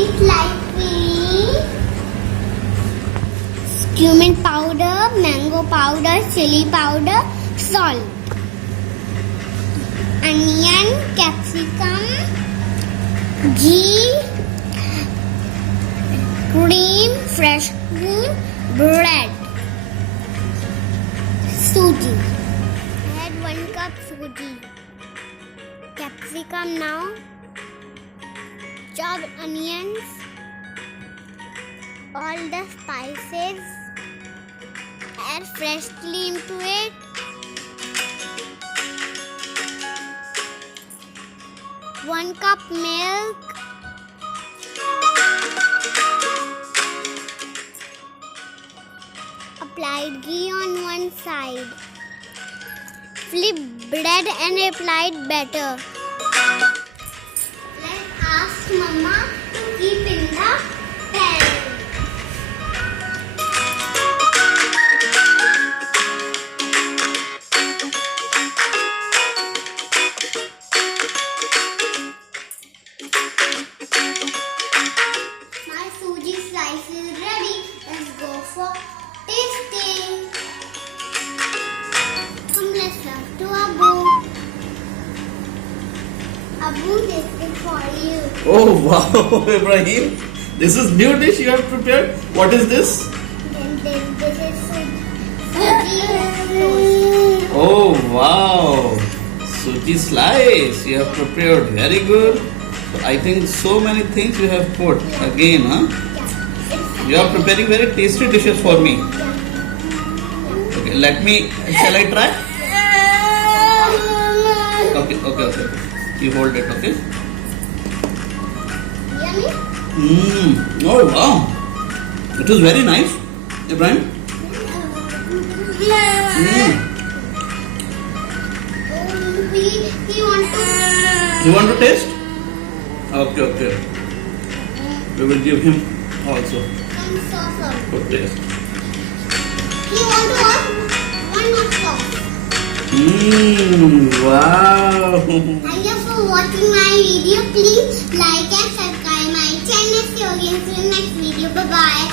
Sooji slice finish. Cumin powder, mango powder, chili powder, salt, onion, capsicum, ghee, cream, fresh cream, bread, Sooji. Add 1 cup Sooji. Capsicum now. Chopped onions. All the spices. Add freshly into it. One cup milk. Applied ghee on one side. Flip bread and applied batter. Let's ask Mama to keep in the pan. My Sooji slice is ready. Let's go for tasting. Come, let's serve to Abu. Abu, this is for you. Oh wow, Ibrahim, this is new dish you have prepared. What is this? Then this is Sooji toast. Oh wow, Sooji slice you have prepared. Very good. So I think so many things you have put again, huh? Yeah. You are preparing very tasty dishes for me. Okay, shall I try? Okay. You hold it, okay? Yummy? Oh wow, it is very nice, Ibrahim. You want to taste? Okay. We will give him also good taste. You want to have one more sauce? Wow. Thank you for watching my video. Please like and subscribe my channel. See you again in the next video. Bye bye.